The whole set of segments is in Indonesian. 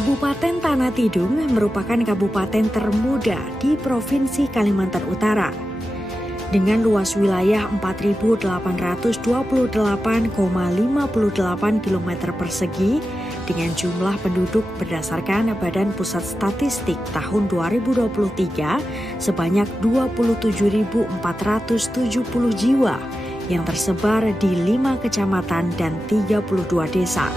Kabupaten Tanah Tidung merupakan kabupaten termuda di Provinsi Kalimantan Utara. Dengan luas wilayah 4.828,58 km persegi, dengan jumlah penduduk berdasarkan Badan Pusat Statistik tahun 2023 sebanyak 27.470 jiwa yang tersebar di 5 kecamatan dan 32 desa.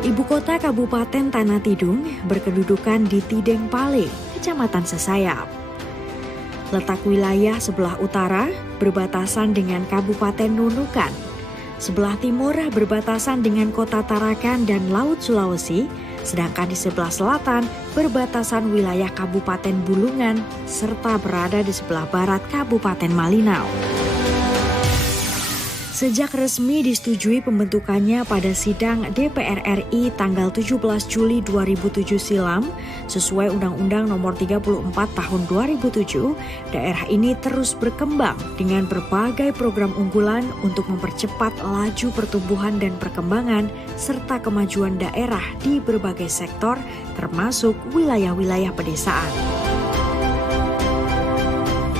Ibu kota Kabupaten Tanah Tidung berkedudukan di Tideng Pale, Kecamatan Sesayap. Letak wilayah sebelah utara berbatasan dengan Kabupaten Nunukan, sebelah timur berbatasan dengan Kota Tarakan dan Laut Sulawesi, sedangkan di sebelah selatan berbatasan wilayah Kabupaten Bulungan, serta berada di sebelah barat Kabupaten Malinau. Sejak resmi disetujui pembentukannya pada sidang DPR RI tanggal 17 Juli 2007 silam, sesuai Undang-Undang Nomor 34 Tahun 2007, daerah ini terus berkembang dengan berbagai program unggulan untuk mempercepat laju pertumbuhan dan perkembangan serta kemajuan daerah di berbagai sektor, termasuk wilayah-wilayah pedesaan.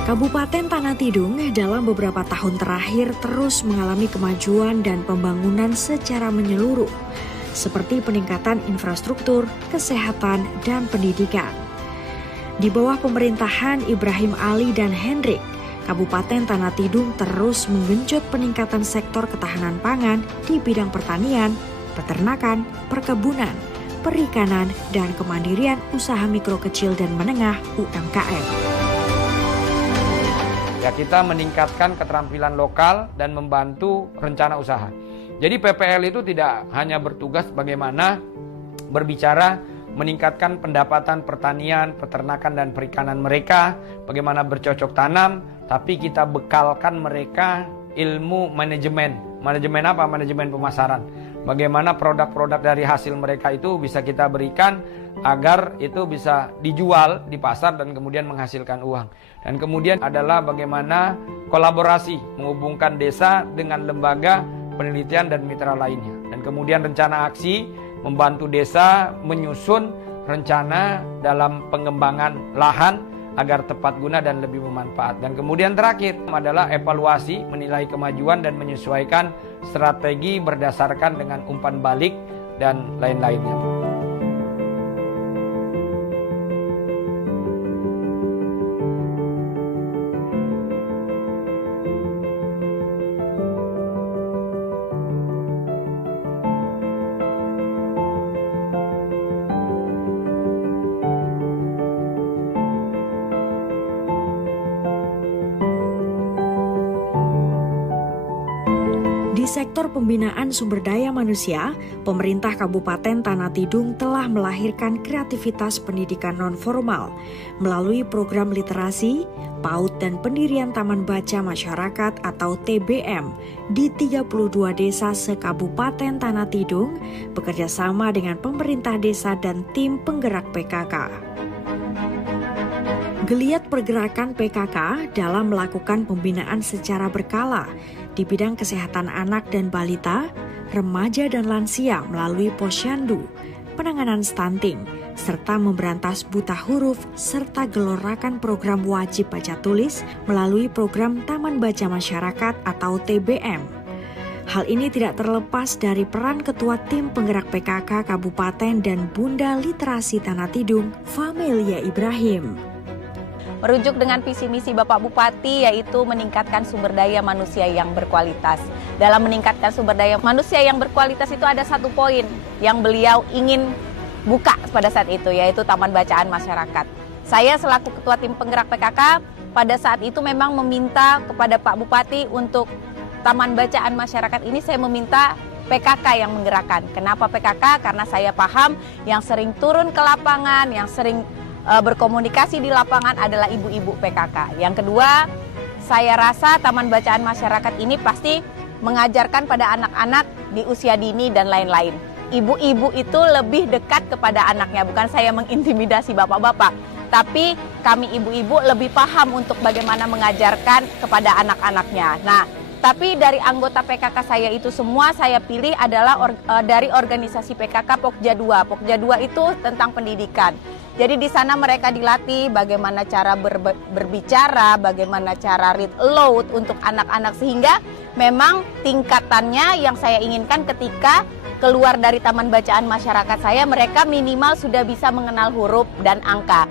Kabupaten Tanah Tidung dalam beberapa tahun terakhir terus mengalami kemajuan dan pembangunan secara menyeluruh, seperti peningkatan infrastruktur, kesehatan, dan pendidikan. Di bawah pemerintahan Ibrahim Ali dan Hendrik, Kabupaten Tanah Tidung terus menggenjot peningkatan sektor ketahanan pangan di bidang pertanian, peternakan, perkebunan, perikanan, dan kemandirian usaha mikro kecil dan menengah (UMKM). Ya, kita meningkatkan keterampilan lokal dan membantu rencana usaha. Jadi PPL itu tidak hanya bertugas bagaimana berbicara meningkatkan pendapatan pertanian, peternakan dan perikanan mereka, bagaimana bercocok tanam, tapi kita bekalkan mereka ilmu manajemen. Manajemen apa? Manajemen pemasaran. Bagaimana produk-produk dari hasil mereka itu bisa kita berikan agar itu bisa dijual di pasar dan kemudian menghasilkan uang. Dan kemudian adalah bagaimana kolaborasi menghubungkan desa dengan lembaga penelitian dan mitra lainnya. Dan kemudian rencana aksi membantu desa menyusun rencana dalam pengembangan lahan agar tepat guna dan lebih bermanfaat. Dan kemudian terakhir adalah evaluasi, menilai kemajuan dan menyesuaikan strategi berdasarkan dengan umpan balik dan lain-lainnya. Di sektor pembinaan sumber daya manusia, pemerintah Kabupaten Tanah Tidung telah melahirkan kreativitas pendidikan non-formal melalui program literasi, PAUD dan pendirian Taman Baca Masyarakat atau TBM di 32 desa se-Kabupaten Tanah Tidung, bekerjasama dengan pemerintah desa dan tim penggerak PKK. Geliat pergerakan PKK dalam melakukan pembinaan secara berkala di bidang kesehatan anak dan balita, remaja dan lansia melalui posyandu, penanganan stunting, serta memberantas buta huruf, serta gelorakan program wajib baca tulis melalui program Taman Baca Masyarakat atau TBM. Hal ini tidak terlepas dari peran Ketua Tim Penggerak PKK Kabupaten dan Bunda Literasi Tanah Tidung, Famelia Ibrahim. Merujuk dengan visi misi Bapak Bupati yaitu meningkatkan sumber daya manusia yang berkualitas. Dalam meningkatkan sumber daya manusia yang berkualitas itu ada satu poin yang beliau ingin buka pada saat itu, yaitu Taman Bacaan Masyarakat. Saya selaku Ketua Tim Penggerak PKK pada saat itu memang meminta kepada Pak Bupati untuk Taman Bacaan Masyarakat ini saya meminta PKK yang menggerakkan. Kenapa PKK? Karena saya paham yang sering turun ke lapangan, yang sering berkomunikasi di lapangan adalah ibu-ibu PKK. Yang kedua, saya rasa Taman Bacaan Masyarakat ini pasti mengajarkan pada anak-anak di usia dini dan lain-lain. Ibu-ibu itu lebih dekat kepada anaknya, bukan saya mengintimidasi bapak-bapak, tapi kami ibu-ibu lebih paham untuk bagaimana mengajarkan kepada anak-anaknya. Nah, Tapi dari anggota PKK saya itu semua saya pilih adalah dari organisasi PKK Pokja 2. Pokja 2 itu tentang pendidikan. Jadi di sana mereka dilatih bagaimana cara berbicara, bagaimana cara read aloud untuk anak-anak, sehingga memang tingkatannya yang saya inginkan ketika keluar dari Taman Bacaan Masyarakat saya, mereka minimal sudah bisa mengenal huruf dan angka.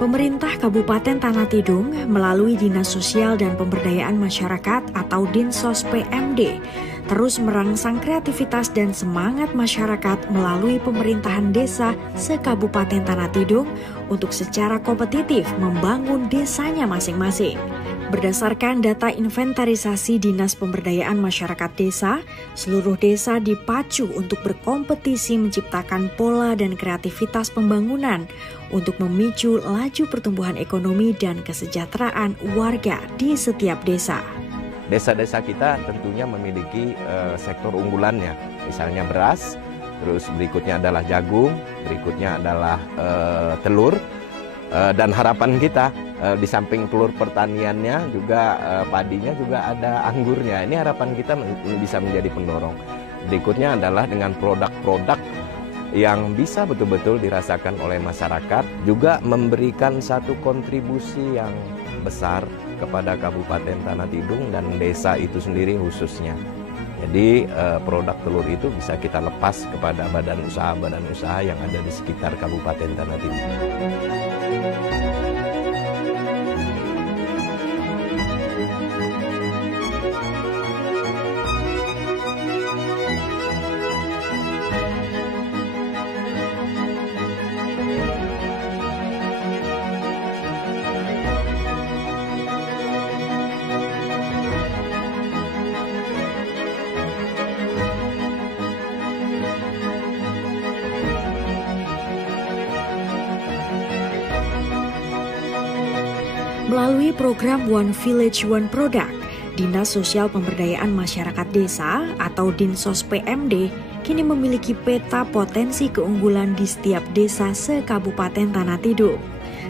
Pemerintah Kabupaten Tanah Tidung melalui Dinas Sosial dan Pemberdayaan Masyarakat atau Dinsos PMD terus merangsang kreativitas dan semangat masyarakat melalui pemerintahan desa se-Kabupaten Tanah Tidung untuk secara kompetitif membangun desanya masing-masing. Berdasarkan data inventarisasi Dinas Pemberdayaan Masyarakat Desa, seluruh desa dipacu untuk berkompetisi menciptakan pola dan kreativitas pembangunan untuk memicu laju pertumbuhan ekonomi dan kesejahteraan warga di setiap desa. Desa-desa kita tentunya memiliki sektor unggulannya, misalnya beras, terus berikutnya adalah jagung, berikutnya adalah telur, dan harapan kita di samping telur pertaniannya juga padinya juga ada anggurnya. Ini harapan kita bisa menjadi pendorong. Berikutnya adalah dengan produk-produk yang bisa betul-betul dirasakan oleh masyarakat, juga memberikan satu kontribusi yang besar kepada Kabupaten Tanah Tidung dan desa itu sendiri khususnya. Jadi produk telur itu bisa kita lepas kepada badan usaha yang ada di sekitar Kabupaten Tanah Tidung. Melalui program One Village One Product, Dinas Sosial Pemberdayaan Masyarakat Desa atau Dinsos PMD kini memiliki peta potensi keunggulan di setiap desa se-Kabupaten Tanah Tidung.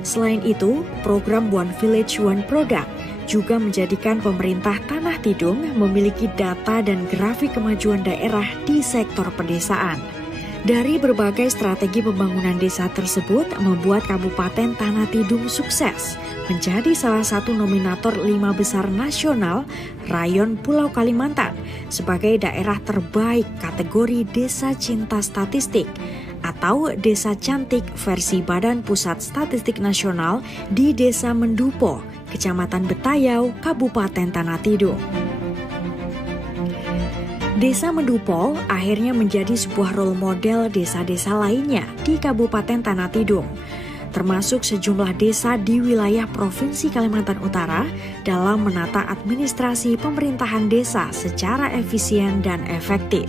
Selain itu, program One Village One Product juga menjadikan pemerintah Tanah Tidung memiliki data dan grafik kemajuan daerah di sektor pedesaan. Dari berbagai strategi pembangunan desa tersebut membuat Kabupaten Tanah Tidung sukses menjadi salah satu nominator 5 besar nasional Rayon Pulau Kalimantan sebagai daerah terbaik kategori Desa Cinta Statistik atau Desa Cantik versi Badan Pusat Statistik Nasional di Desa Mendupo, Kecamatan Betayau, Kabupaten Tanah Tidung. Desa Mendupo akhirnya menjadi sebuah role model desa-desa lainnya di Kabupaten Tanah Tidung, termasuk sejumlah desa di wilayah Provinsi Kalimantan Utara dalam menata administrasi pemerintahan desa secara efisien dan efektif.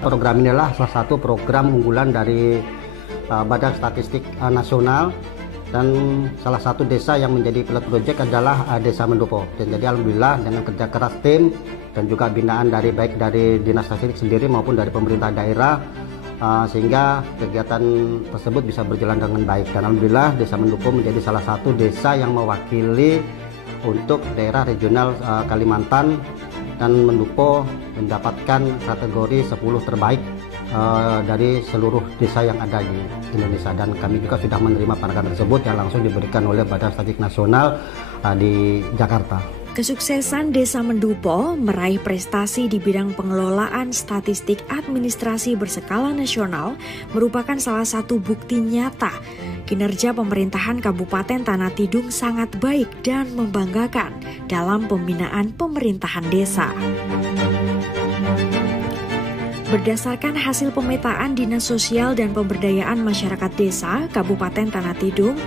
Program ini adalah salah satu program unggulan dari Badan Statistik Nasional, dan salah satu desa yang menjadi pilot project adalah Desa Mendupo. Dan jadi alhamdulillah dengan kerja keras tim dan juga binaan baik dari Dinas Statistik sendiri maupun dari pemerintah daerah, sehingga kegiatan tersebut bisa berjalan dengan baik. Dan alhamdulillah Desa Mendupo menjadi salah satu desa yang mewakili untuk daerah regional Kalimantan, dan Mendupo mendapatkan kategori 10 terbaik dari seluruh desa yang ada di Indonesia, dan kami juga sudah menerima penghargaan tersebut yang langsung diberikan oleh Badan Statistik Nasional di Jakarta. Kesuksesan Desa Mendupo meraih prestasi di bidang pengelolaan statistik administrasi berskala nasional merupakan salah satu bukti nyata kinerja pemerintahan Kabupaten Tanah Tidung sangat baik dan membanggakan dalam pembinaan pemerintahan desa. Berdasarkan hasil pemetaan Dinas Sosial dan Pemberdayaan Masyarakat Desa Kabupaten Tanah Tidung,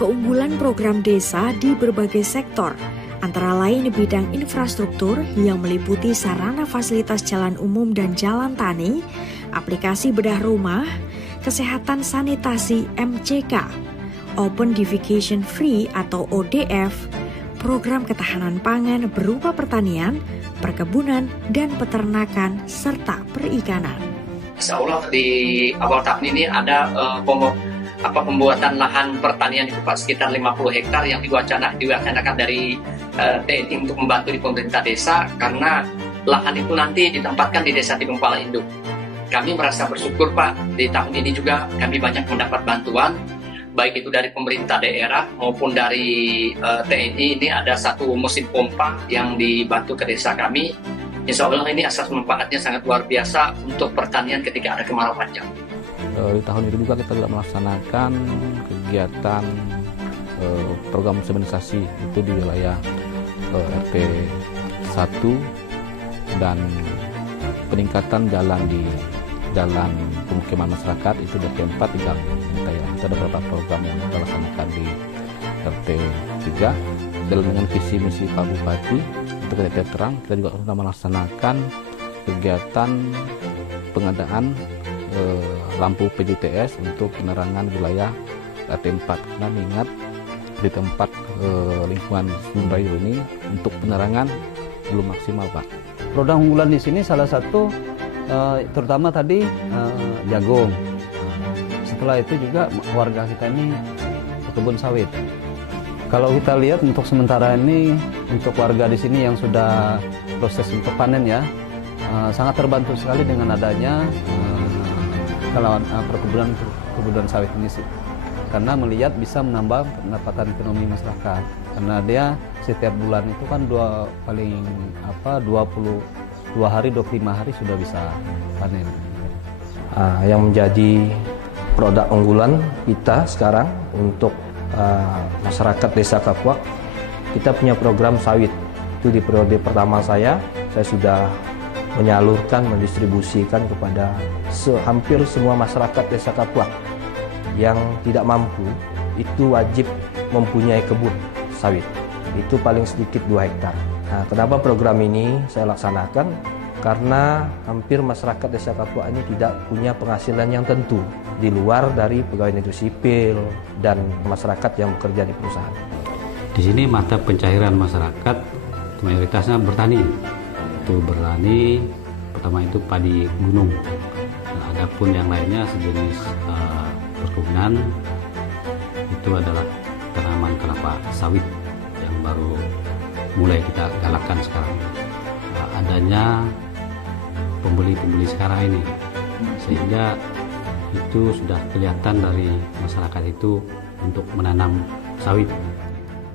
keunggulan program desa di berbagai sektor antara lain bidang infrastruktur yang meliputi sarana fasilitas jalan umum dan jalan tani, aplikasi bedah rumah, kesehatan sanitasi MCK, Open Defecation Free atau ODF, program ketahanan pangan berupa pertanian, perkebunan, dan peternakan, serta perikanan. Insya Allah di awal tahun ini ada pembuatan lahan pertanian itu Pak, sekitar 50 hektar yang diwacanakan dari TNI untuk membantu di pemerintah desa, karena lahan itu nanti ditempatkan di desa Tidung Pala Induk. Kami merasa bersyukur Pak, di tahun ini juga kami banyak mendapat bantuan, baik itu dari pemerintah daerah maupun dari TNI. Ini ada satu mesin pompa yang dibantu ke desa kami. Insya Allah ini asas manfaatnya sangat luar biasa untuk pertanian ketika ada kemarau panjang. Di tahun itu juga kita juga melaksanakan kegiatan program seminisasi itu di wilayah RT 1 dan peningkatan jalan di jalan pemukiman masyarakat itu dari RT 4 hingga kita ada beberapa program yang kita laksanakan di RT 3 dalam dengan visi misi Pak Bupati untuk RT terang. Kita juga sudah melaksanakan kegiatan pengadaan lampu PJTS untuk penerangan wilayah RT 4 karena mengingat di tempat lingkungan Sumberdayu ini untuk penerangan belum maksimal Pak. Produk unggulan di sini salah satu terutama tadi jagung. Setelah itu juga warga kita ini kebun sawit. Kalau kita lihat untuk sementara ini untuk warga di sini yang sudah proses untuk panen ya sangat terbantu sekali dengan adanya perkebunan sawit ini sih. Karena melihat bisa menambah pendapatan ekonomi masyarakat. Karena dia setiap bulan itu kan 22 hari 25 hari sudah bisa panen. Yang menjadi produk unggulan kita sekarang untuk masyarakat Desa Kapuak, kita punya program sawit. Itu di periode pertama saya sudah menyalurkan, mendistribusikan kepada hampir semua masyarakat Desa Kapuak yang tidak mampu, itu wajib mempunyai kebun sawit. Itu paling sedikit 2 hektar. Nah, kenapa program ini saya laksanakan? Karena hampir masyarakat Desa Kapuak ini tidak punya penghasilan yang tentu di luar dari pegawai negeri sipil dan masyarakat yang bekerja di perusahaan. Di sini mata pencairan masyarakat mayoritasnya bertani. Itu bertani, pertama itu padi gunung. Nah, adapun yang lainnya sejenis perkebunan itu adalah tanaman kelapa sawit yang baru mulai kita galakkan sekarang. Adanya pembeli-pembeli sekarang ini, sehingga itu sudah kelihatan dari masyarakat itu untuk menanam sawit.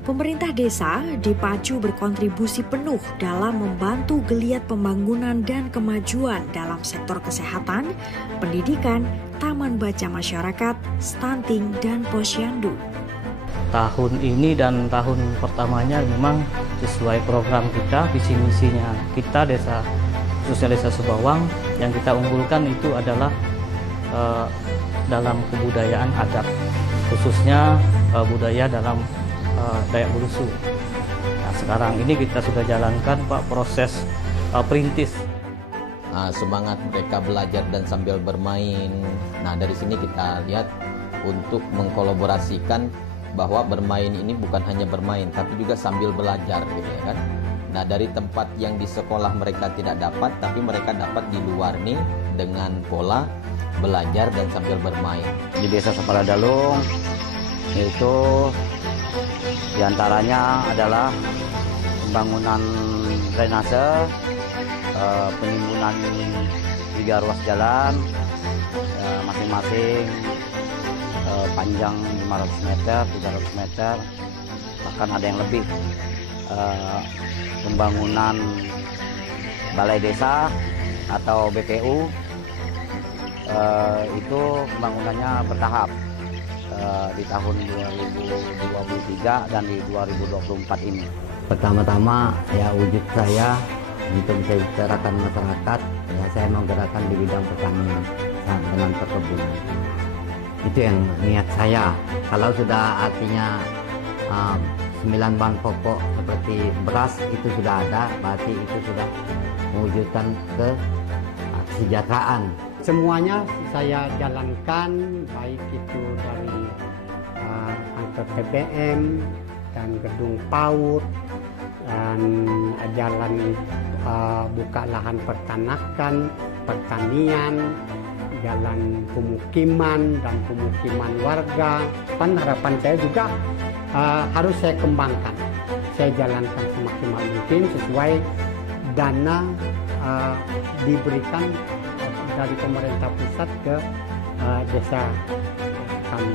Pemerintah desa dipacu berkontribusi penuh dalam membantu geliat pembangunan dan kemajuan dalam sektor kesehatan, pendidikan, taman baca masyarakat, stunting, dan posyandu. Tahun ini dan tahun pertamanya memang sesuai program kita, visi misinya kita desa, khususnya Desa Subawang, yang kita unggulkan itu adalah dalam kebudayaan adat, khususnya budaya dalam Dayak Bulusu. Nah, sekarang ini kita sudah jalankan Pak proses perintis. Semangat mereka belajar dan sambil bermain. Nah, dari sini kita lihat untuk mengkolaborasikan bahwa bermain ini bukan hanya bermain tapi juga sambil belajar gitu ya kan. Nah, dari tempat yang di sekolah mereka tidak dapat tapi mereka dapat di luar nih dengan pola belajar dan sambil bermain. Di Desa Sepala Dalung itu diantaranya adalah pembangunan drainase, penimbunan 3 ruas jalan, masing-masing panjang 500 meter, 300 meter, bahkan ada yang lebih. Pembangunan balai desa atau BPU itu pembangunannya bertahap di tahun 2023 dan di 2024 ini. Pertama-tama ya wujud saya untuk bisa bicarakan masyarakat, ya saya menggerakkan di bidang pertanian dengan perkebunan. Itu yang niat saya. Kalau sudah artinya 9 bahan pokok seperti beras itu sudah ada, berarti itu sudah mewujudkan kesejahteraan. Semuanya saya jalankan, baik itu dari kantor TBM dan gedung PAUD dan jalan buka lahan pertanian, jalan pemukiman dan pemukiman warga. Harapan saya juga harus saya kembangkan. Saya jalankan semaksimal mungkin sesuai dana diberikan dari pemerintah pusat ke desa kami.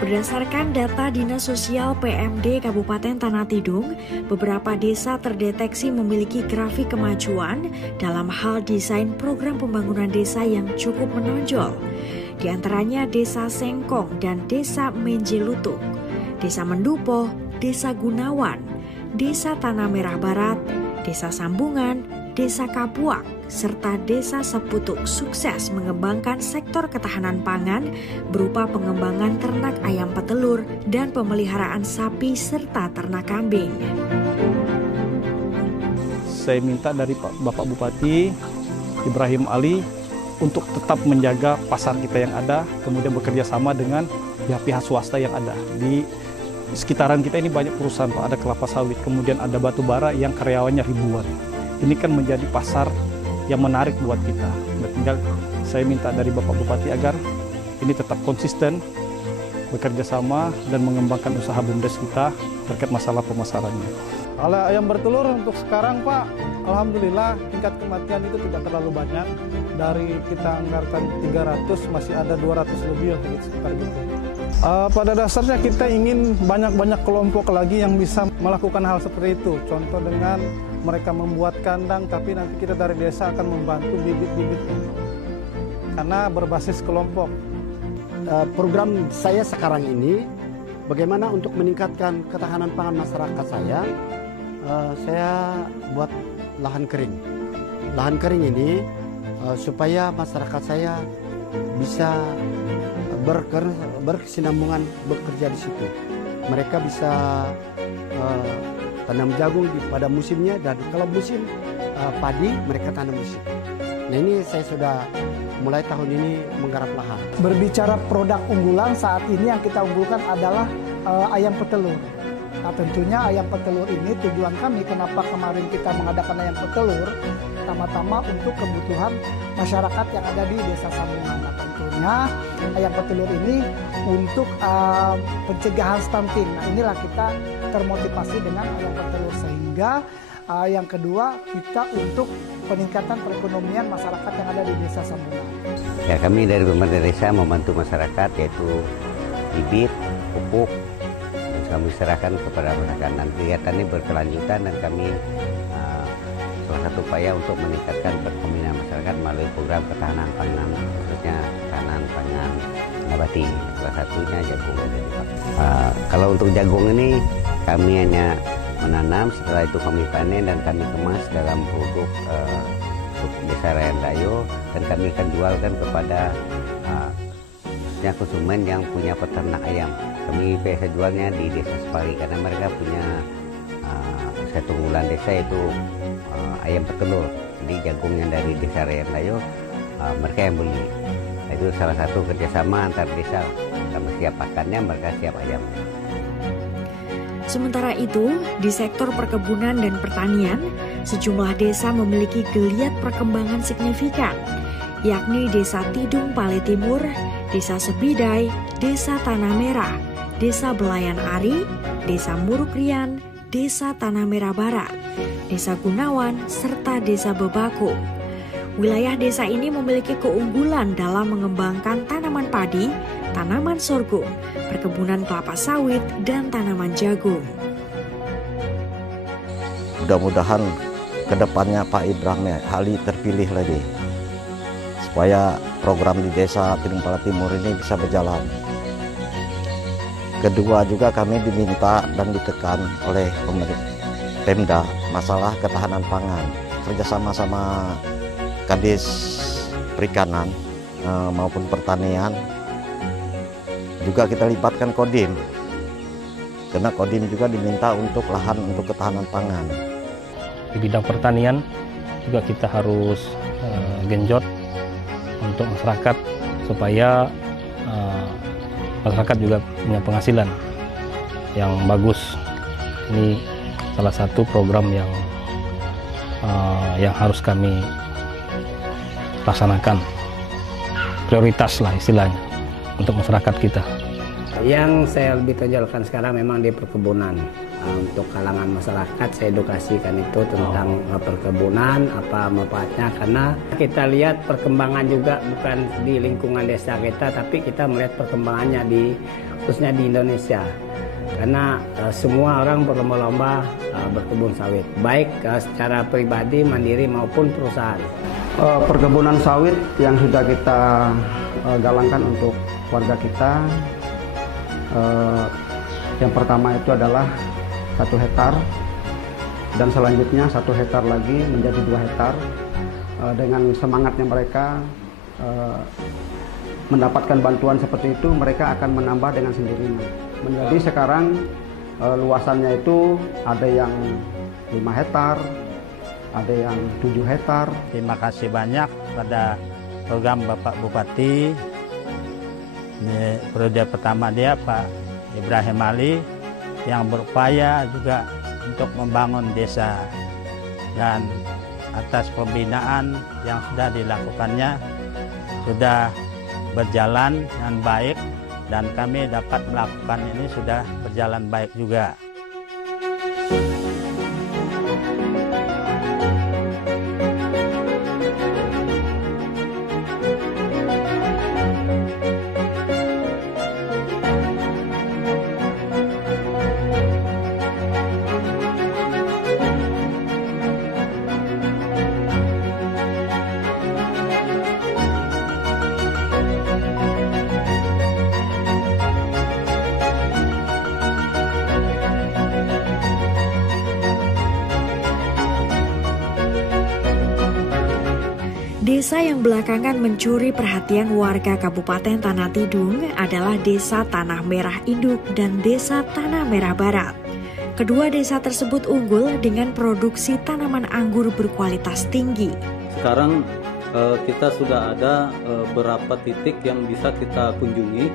Berdasarkan data Dinas Sosial PMD Kabupaten Tanah Tidung, beberapa desa terdeteksi memiliki grafik kemajuan dalam hal desain program pembangunan desa yang cukup menonjol. Di antaranya Desa Sengkong dan Desa Menjelutuk, Desa Mendupo, Desa Gunawan, Desa Tanah Merah Barat, Desa Sambungan, Desa Kapuak, serta Desa Seputuk sukses mengembangkan sektor ketahanan pangan berupa pengembangan ternak ayam petelur dan pemeliharaan sapi serta ternak kambing. Saya minta dari Bapak Bupati Ibrahim Ali untuk tetap menjaga pasar kita yang ada, kemudian bekerja sama dengan pihak-pihak swasta yang ada. Di sekitaran kita ini banyak perusahaan, Pak. Ada kelapa sawit, kemudian ada batu bara yang karyawannya ribuan. Ini kan menjadi pasar yang menarik buat kita. Tinggal saya minta dari Bapak Bupati agar ini tetap konsisten, bekerja sama dan mengembangkan usaha BUMDes kita terkait masalah pemasarannya. Kalau ayam bertelur untuk sekarang, Pak, alhamdulillah tingkat kematian itu tidak terlalu banyak. Dari kita anggarkan 300 masih ada 200 lebih sekitar gitu. Pada dasarnya kita ingin banyak-banyak kelompok lagi yang bisa melakukan hal seperti itu. Contoh dengan mereka membuat kandang, tapi nanti kita dari desa akan membantu bibit-bibitnya. Karena berbasis kelompok. Program saya sekarang ini, bagaimana untuk meningkatkan ketahanan pangan masyarakat saya buat lahan kering. Lahan kering ini supaya masyarakat saya bisa berkesinambungan bekerja di situ. Mereka bisa tanam jagung pada musimnya, dan kalau musim padi mereka tanam di situ. Nah, ini saya sudah mulai tahun ini menggarap lahan. Berbicara produk unggulan, saat ini yang kita unggulkan adalah ayam petelur. Nah, tentunya ayam petelur ini tujuan kami kenapa kemarin kita mengadakan ayam petelur, pertama-tama untuk kebutuhan masyarakat yang ada di Desa Sambungan. Nah, tentunya ayam petelur ini untuk pencegahan stunting. Nah, inilah kita termotivasi dengan ayam petelur, sehingga yang kedua kita untuk peningkatan perekonomian masyarakat yang ada di Desa Sambungan. Ya, kami dari pemerintah desa membantu masyarakat yaitu bibit, pupuk, kami serahkan kepada masyarakat. Dan kegiatan ini berkelanjutan dan kami salah satu upaya untuk meningkatkan perekonomian masyarakat melalui program ketahanan pangan, khususnya ketahanan pangan nabati. Salah satunya jagung. Kalau untuk jagung ini kami hanya menanam, setelah itu kami panen dan kami kemas dalam produk Desa Rayan Dayo, dan kami akan jualkan kepada konsumen yang punya peternak ayam. Kami biasa jualnya di Desa Separi karena mereka punya satu unggulan desa itu ayam petelur. Jadi jagung yang dari Desa Rayan Dayo mereka yang beli. Itu salah satu kerjasama antar desa. Kami siap pakannya, mereka siap ayam. Sementara itu, di sektor perkebunan dan pertanian, sejumlah desa memiliki geliat perkembangan signifikan, yakni Desa Tidung Pale Timur, Desa Sebidai, Desa Tanah Merah, Desa Belayan Ari, Desa Murukrian, Desa Tanah Merah Barat, Desa Gunawan, serta Desa Bebako. Wilayah desa ini memiliki keunggulan dalam mengembangkan tanaman padi, tanaman sorghum, perkebunan kelapa sawit, dan tanaman jagung. Mudah-mudahan kedepannya Pak Ibrahim Ali terpilih lagi, supaya program di Desa Tidung Pale Timur ini bisa berjalan. Kedua juga kami diminta dan ditekan oleh Pemda masalah ketahanan pangan, kerjasama sama Kadis Perikanan maupun Pertanian. Juga kita libatkan Kodim karena Kodim juga diminta untuk lahan untuk ketahanan pangan. Di bidang pertanian juga kita harus genjot untuk masyarakat supaya masyarakat juga punya penghasilan yang bagus. Ini salah satu program yang harus kami laksanakan, prioritas lah istilahnya untuk masyarakat kita. Yang saya lebih tonjolkan sekarang memang di perkebunan. Untuk kalangan masyarakat saya edukasikan itu tentang perkebunan, apa manfaatnya, karena kita lihat perkembangan juga bukan di lingkungan desa kita, tapi kita melihat perkembangannya khususnya di Indonesia. Karena semua orang berlomba-lomba berkebun sawit, baik secara pribadi, mandiri maupun perusahaan. Perkebunan sawit yang sudah kita galangkan untuk warga kita, yang pertama itu adalah 1 hektar, dan selanjutnya 1 hektar lagi menjadi 2 hektar. Dengan semangatnya mereka mendapatkan bantuan seperti itu, mereka akan menambah dengan sendirinya. Menjadi sekarang luasannya itu ada yang 5 hektar, ada yang 7 hektar. Terima kasih banyak pada program Bapak Bupati. Ini periode pertama dia Pak Ibrahim Ali yang berupaya juga untuk membangun desa, dan atas pembinaan yang sudah dilakukannya sudah berjalan dengan baik, dan kami dapat melakukan ini sudah berjalan baik juga. Desa yang belakangan mencuri perhatian warga Kabupaten Tanah Tidung adalah Desa Tanah Merah Induk dan Desa Tanah Merah Barat. Kedua desa tersebut unggul dengan produksi tanaman anggur berkualitas tinggi. Sekarang kita sudah ada beberapa titik yang bisa kita kunjungi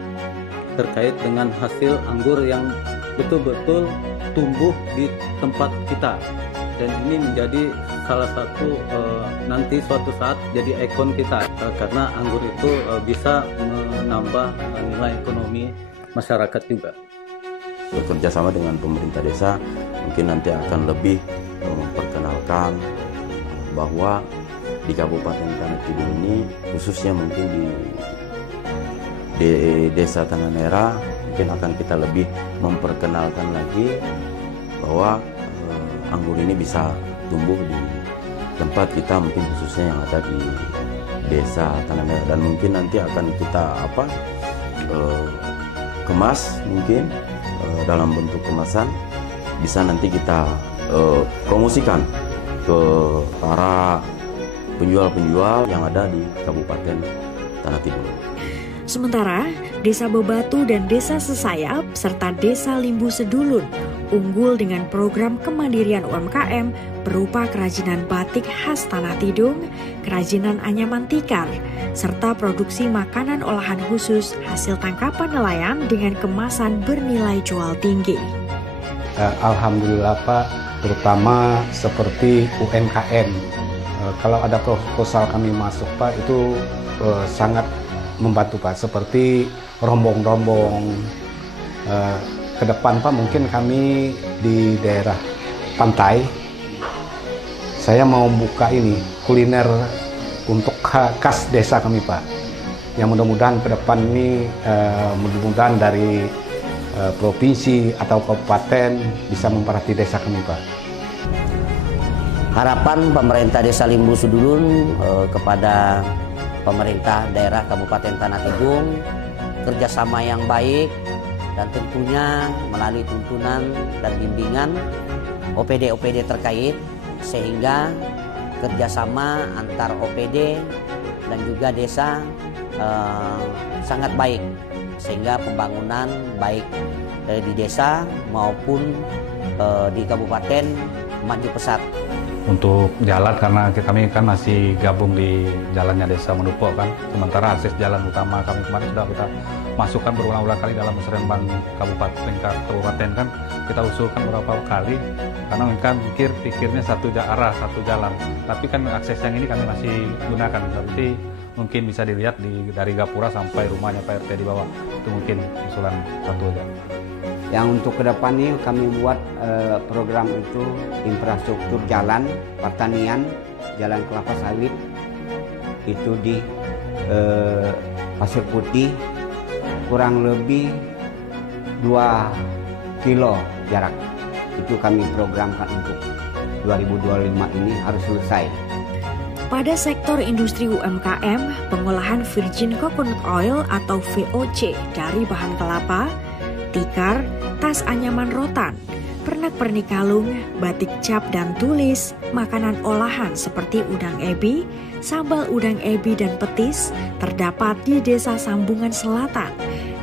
terkait dengan hasil anggur yang betul-betul tumbuh di tempat kita. Dan ini menjadi salah satu nanti suatu saat jadi ikon kita, karena anggur itu bisa menambah nilai ekonomi masyarakat juga. Bekerja sama dengan pemerintah desa mungkin nanti akan lebih memperkenalkan bahwa di Kabupaten Tanah Tidung ini, khususnya mungkin di Desa Tanah Merah, mungkin akan kita lebih memperkenalkan lagi bahwa anggur ini bisa tumbuh di tempat kita, mungkin khususnya yang ada di Desa Tanah Merah, dan mungkin nanti akan kita kemas mungkin dalam bentuk kemasan, bisa nanti kita promosikan ke para penjual-penjual yang ada di Kabupaten Tanah Tidung. Sementara Desa Bebatu dan Desa Sesayap serta Desa Limbu Sedulun unggul dengan program kemandirian UMKM berupa kerajinan batik khas Tanah Tidung, kerajinan anyaman tikar, serta produksi makanan olahan khusus hasil tangkapan nelayan dengan kemasan bernilai jual tinggi. Alhamdulillah Pak, terutama seperti UMKM. Kalau ada proposal kami masuk Pak, itu sangat membantu Pak, seperti rombong-rombong. Ke depan Pak, mungkin kami di daerah pantai, saya mau buka ini kuliner untuk khas desa kami Pak. Yang mudah-mudahan ke depan ini mudah-mudahan dari provinsi atau kabupaten bisa memperhati desa kami Pak. Harapan pemerintah Desa Limbu Sedulun kepada pemerintah daerah Kabupaten Tanah Tidung, kerjasama yang baik, dan tentunya melalui tuntunan dan bimbingan OPD-OPD terkait, sehingga kerjasama antar OPD dan juga desa sangat baik. sehingga pembangunan baik di desa maupun di kabupaten maju pesat. Untuk jalan, karena kami kan masih gabung di jalannya Desa Mendupo kan, sementara akses jalan utama kami kemarin sudah kita masukkan berulang-ulang kali dalam musrenbang kabupaten kan, kita usulkan beberapa kali karena kan pikirnya satu arah satu jalan, tapi kan akses yang ini kami masih gunakan, berarti mungkin bisa dilihat dari Gapura sampai rumahnya Pak RT di bawah, itu mungkin usulan satu aja. Yang untuk ke depan ini kami buat program itu infrastruktur jalan, pertanian, jalan kelapa sawit, itu di Pasir Putih kurang lebih 2 kilo jarak. Itu kami programkan untuk 2025 ini harus selesai. Pada sektor industri UMKM, pengolahan virgin coconut oil atau VOC dari bahan kelapa, tikar, tas anyaman rotan, pernak-pernik kalung, batik cap dan tulis, makanan olahan seperti udang ebi, sambal udang ebi dan petis terdapat di Desa Sambungan Selatan,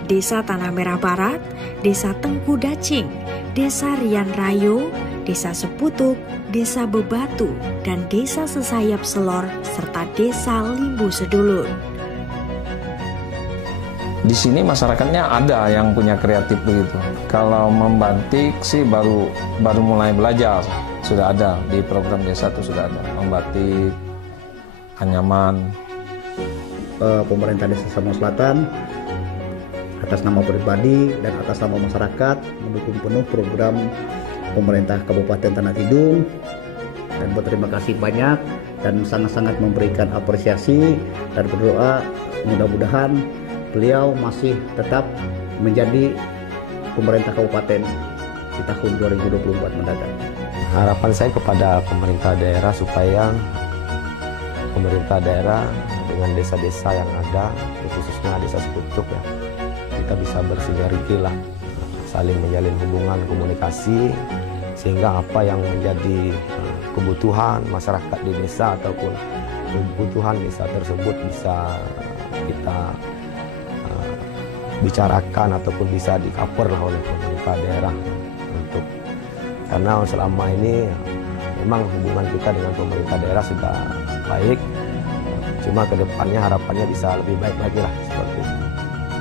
Desa Tanah Merah Barat, Desa Tengku Dacing, Desa Rian Rayo, Desa Seputuk, Desa Bebatu, dan Desa Sesayap Selor, serta Desa Limbu Sedulur. Di sini masyarakatnya ada yang punya kreatif begitu. Kalau membatik sih baru mulai belajar. Sudah ada di program desa itu sudah ada membatik, anyaman. Pemerintah Desa Sambungan Selatan atas nama pribadi dan atas nama masyarakat mendukung penuh program pemerintah Kabupaten Tanah Tidung, dan berterima kasih banyak dan sangat-sangat memberikan apresiasi dan berdoa mudah-mudahan beliau masih tetap menjadi pemerintah kabupaten di tahun 2024 mendatang. Harapan saya kepada pemerintah daerah supaya pemerintah daerah dengan desa-desa yang ada, khususnya desa Seputuk ya, kita bisa bersinergi lah, saling menjalin hubungan komunikasi sehingga apa yang menjadi kebutuhan masyarakat di desa ataupun kebutuhan desa tersebut bisa kita bicarakan ataupun bisa di-cover lah oleh pemerintah daerah, untuk karena selama ini memang hubungan kita dengan pemerintah daerah sudah baik, cuma kedepannya harapannya bisa lebih baik lagi lah seperti itu.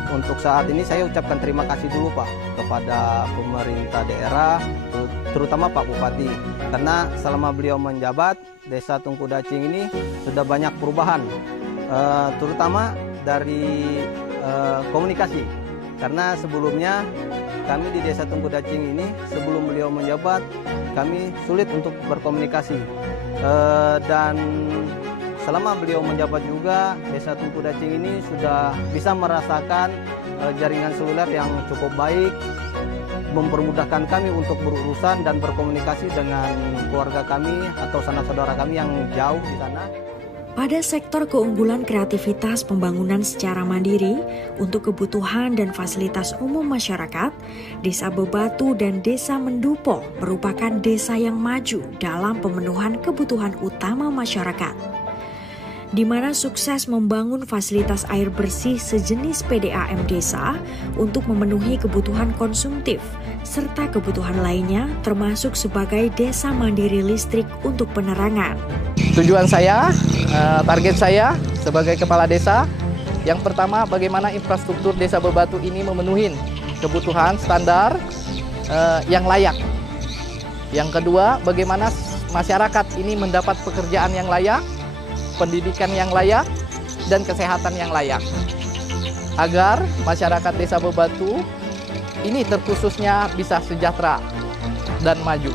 Untuk saat ini saya ucapkan terima kasih dulu Pak kepada pemerintah daerah, terutama Pak Bupati, karena selama beliau menjabat Desa Tengku Dacing ini sudah banyak perubahan, terutama dari komunikasi, karena sebelumnya kami di Desa Tengku Dacing ini sebelum beliau menjabat kami sulit untuk berkomunikasi, dan selama beliau menjabat juga Desa Tengku Dacing ini sudah bisa merasakan jaringan seluler yang cukup baik, mempermudahkan kami untuk berurusan dan berkomunikasi dengan keluarga kami atau sanak saudara kami yang jauh di sana. Pada sektor keunggulan kreativitas pembangunan secara mandiri untuk kebutuhan dan fasilitas umum masyarakat, Desa Bebatu dan Desa Mendupo merupakan desa yang maju dalam pemenuhan kebutuhan utama masyarakat, di mana sukses membangun fasilitas air bersih sejenis PDAM desa untuk memenuhi kebutuhan konsumtif serta kebutuhan lainnya, termasuk sebagai desa mandiri listrik untuk penerangan. Tujuan saya, target saya sebagai kepala desa, yang pertama bagaimana infrastruktur Desa Bebatu ini memenuhi kebutuhan standar yang layak. Yang kedua, bagaimana masyarakat ini mendapat pekerjaan yang layak, pendidikan yang layak, dan kesehatan yang layak. Agar masyarakat Desa Bebatu ini terkhususnya bisa sejahtera dan maju.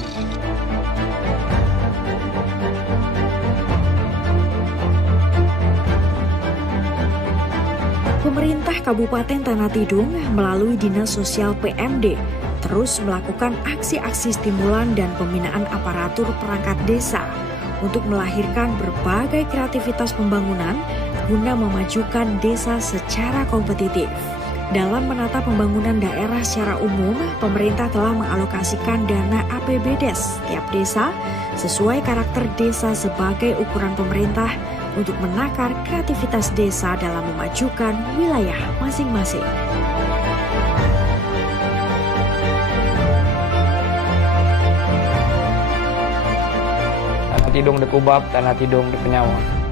Pemerintah Kabupaten Tanah Tidung melalui Dinas Sosial PMD terus melakukan aksi-aksi stimulan dan pembinaan aparatur perangkat desa untuk melahirkan berbagai kreativitas pembangunan guna memajukan desa secara kompetitif. Dalam menata pembangunan daerah secara umum, pemerintah telah mengalokasikan dana APBDes tiap desa sesuai karakter desa sebagai ukuran pemerintah untuk menakar kreativitas desa dalam memajukan wilayah masing-masing. tidung di Kubab, tanah tidung di Penyawa.